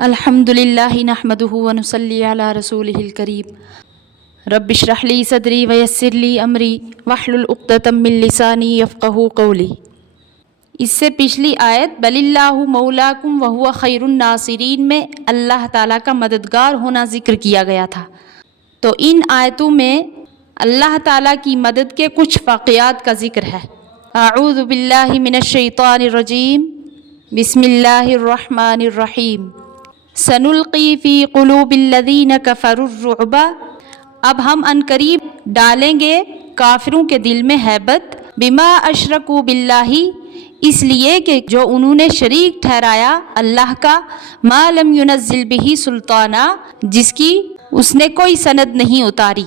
الحمدللہ نحمدہ ونصلی علی رسولہ الکریم رب اشرح لی صدری ویسر لی امری واحلل عقدۃ من لسانی یفقہوا قولی۔ اس سے پچھلی آیت بل اللہ مولاکم وہو خیر الناصرین میں اللہ تعالیٰ کا مددگار ہونا ذکر کیا گیا تھا۔ تو ان آیتوں میں اللہ تعالیٰ کی مدد کے کچھ واقعات کا ذکر ہے۔ اعوذ باللہ من الشیطان الرجیم، بسم اللہ الرحمن الرحیم۔ سنلقی فی قلوب الذین کفروا الرعب، اب ہم عنقریب ڈالیں گے کافروں کے دل میں ہیبت، بما اشرکوا باللہ، اس لیے کہ جو انہوں نے شریک ٹھہرایا اللہ کا، ما لم ینزل بہ سلطانا، جس کی اس نے کوئی سند نہیں اتاری،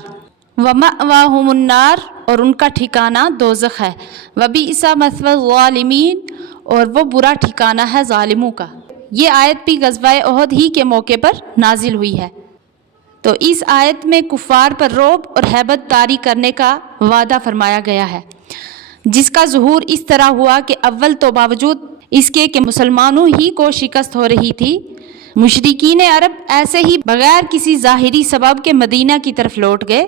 ومأواہم النار، اور ان کا ٹھکانہ دوزخ ہے، وبئس مثوی الظالمین، اور وہ برا ٹھکانہ ہے ظالموں کا۔ یہ آیت بھی غزوہ احد ہی کے موقع پر نازل ہوئی ہے۔ تو اس آیت میں کفار پر رعب اور ہیبت طاری کرنے کا وعدہ فرمایا گیا ہے، جس کا ظہور اس طرح ہوا کہ اول تو باوجود اس کے کہ مسلمانوں ہی کو شکست ہو رہی تھی، مشرکین عرب ایسے ہی بغیر کسی ظاہری سبب کے مدینہ کی طرف لوٹ گئے۔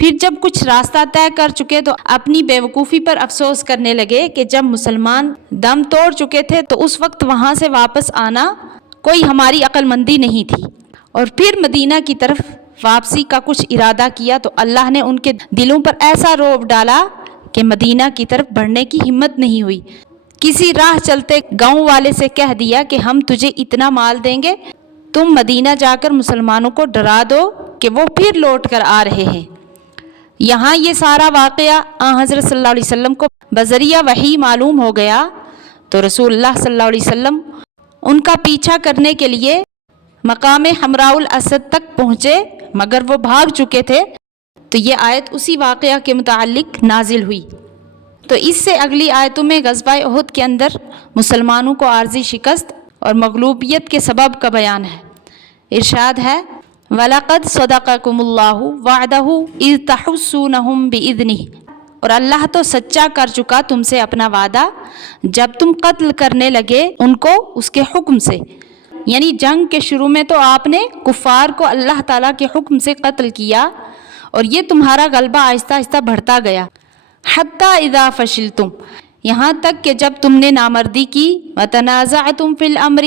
پھر جب کچھ راستہ طے کر چکے تو اپنی بیوقوفی پر افسوس کرنے لگے کہ جب مسلمان دم توڑ چکے تھے تو اس وقت وہاں سے واپس آنا کوئی ہماری عقل مندی نہیں تھی، اور پھر مدینہ کی طرف واپسی کا کچھ ارادہ کیا تو اللہ نے ان کے دلوں پر ایسا رعب ڈالا کہ مدینہ کی طرف بڑھنے کی ہمت نہیں ہوئی۔ کسی راہ چلتے گاؤں والے سے کہہ دیا کہ ہم تجھے اتنا مال دیں گے، تم مدینہ جا کر مسلمانوں کو ڈرا دو کہ وہ پھر لوٹ کر آ رہے ہیں۔ یہاں یہ سارا واقعہ حضرت صلی اللہ علیہ وسلم کو بذریعہ وحی معلوم ہو گیا، تو رسول اللہ صلی اللہ علیہ وسلم ان کا پیچھا کرنے کے لیے مقام حمراء الاسد تک پہنچے، مگر وہ بھاگ چکے تھے، تو یہ آیت اسی واقعہ کے متعلق نازل ہوئی۔ تو اس سے اگلی آیتوں میں غزوہ احد کے اندر مسلمانوں کو عارضی شکست اور مغلوبیت کے سبب کا بیان ہے۔ ارشاد ہے، وَلَقَدْ صَدَقَكُمُ اللَّهُ وَعْدَهُ إِذْ تَحُسُّونَهُمْ بِإِذْنِهِ، اور اللہ تو سچا کر چکا تم سے اپنا وعدہ جب تم قتل کرنے لگے ان کو اس کے حکم سے، یعنی جنگ کے شروع میں تو آپ نے کفار کو اللہ تعالیٰ کے حکم سے قتل کیا، اور یہ تمہارا غلبہ آہستہ آہستہ بڑھتا گیا، حتیٰ اذا فشلتم، یہاں تک کہ جب تم نے نامردی کی، وتنازعتم فی الامر،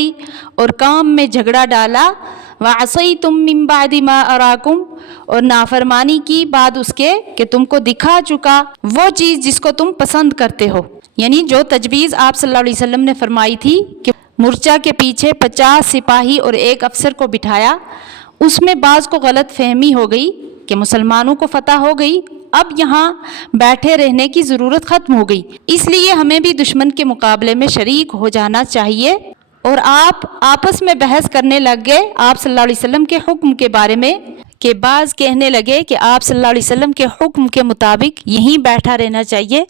اور کام میں جھگڑا ڈالا، وعصیتم من بعد ما اراکم، اور نافرمانی کی بعد اس کے کہ تم کو دکھا چکا وہ چیز جس کو تم پسند کرتے ہو، یعنی جو تجویز آپ صلی اللہ علیہ وسلم نے فرمائی تھی کہ مورچہ کے پیچھے 50 سپاہی اور ایک افسر کو بٹھایا، اس میں بعض کو غلط فہمی ہو گئی کہ مسلمانوں کو فتح ہو گئی، اب یہاں بیٹھے رہنے کی ضرورت ختم ہو گئی، اس لیے ہمیں بھی دشمن کے مقابلے میں شریک ہو جانا چاہیے، اور آپ آپس میں بحث کرنے لگ گئے آپ صلی اللہ علیہ وسلم کے حکم کے بارے میں، کہ بعض کہنے لگے کہ آپ صلی اللہ علیہ وسلم کے حکم کے مطابق یہیں بیٹھا رہنا چاہیے،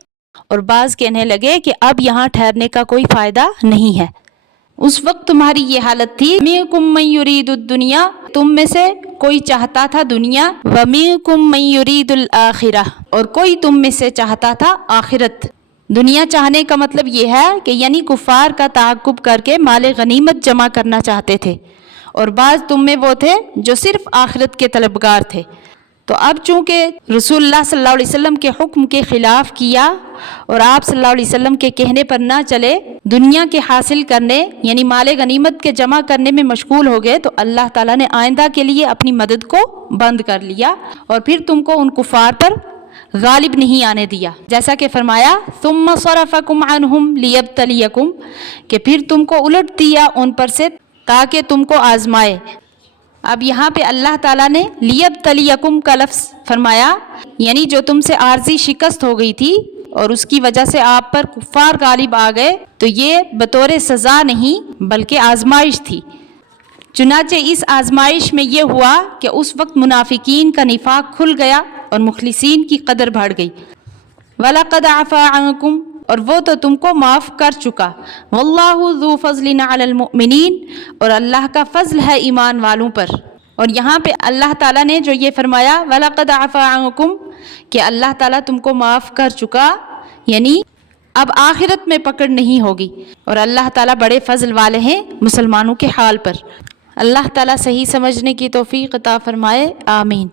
اور بعض کہنے لگے کہ اب یہاں ٹھہرنے کا کوئی فائدہ نہیں ہے۔ اس وقت تمہاری یہ حالت تھی، مِنکم من یرید الدنیا، تم میں سے کوئی چاہتا تھا دنیا، ومنکم من یرید الآخرہ، اور کوئی تم میں سے چاہتا تھا آخرت۔ دنیا چاہنے کا مطلب یہ ہے کہ یعنی کفار کا تعاقب کر کے مال غنیمت جمع کرنا چاہتے تھے، اور بعض تم میں وہ تھے جو صرف آخرت کے طلبگار تھے۔ تو اب چونکہ رسول اللہ صلی اللہ علیہ وسلم کے حکم کے خلاف کیا اور آپ صلی اللہ علیہ وسلم کے کہنے پر نہ چلے، دنیا کے حاصل کرنے یعنی مال غنیمت کے جمع کرنے میں مشغول ہو گئے، تو اللہ تعالیٰ نے آئندہ کے لیے اپنی مدد کو بند کر لیا، اور پھر تم کو ان کفار پر غالب نہیں آنے دیا، جیسا کہ فرمایا ثم صرفکم عنہم لیبتلیکم، کہ پھر تم کو الٹ دیا ان پر سے تاکہ تم کو آزمائے۔ اب یہاں پہ اللہ تعالیٰ نے لیبتلیکم کا لفظ فرمایا، یعنی جو تم سے عارضی شکست ہو گئی تھی اور اس کی وجہ سے آپ پر کفار غالب آ گئے، تو یہ بطور سزا نہیں بلکہ آزمائش تھی۔ چنانچہ اس آزمائش میں یہ ہوا کہ اس وقت منافقین کا نفاق کھل گیا اور مخلصین کی قدر بڑھ گئی۔ وَلَقَدْ عَفَا عَنْكُمْ، اور وہ تو تم کو معاف کر چکا، وَاللَّهُ ذُو فَضْلٍ عَلَى الْمُؤْمِنِينَ، اور اللہ کا فضل ہے ایمان والوں پر۔ اور یہاں پہ اللہ تعالیٰ نے جو یہ فرمایا وَلَقَدْ عَفَا عَنْكُمْ، کہ اللہ تعالیٰ تم کو معاف کر چکا، یعنی اب آخرت میں پکڑ نہیں ہوگی، اور اللہ تعالیٰ بڑے فضل والے ہیں مسلمانوں کے حال پر۔ اللہ تعالیٰ صحیح سمجھنے کی توفیق عطا فرمائے، آمین۔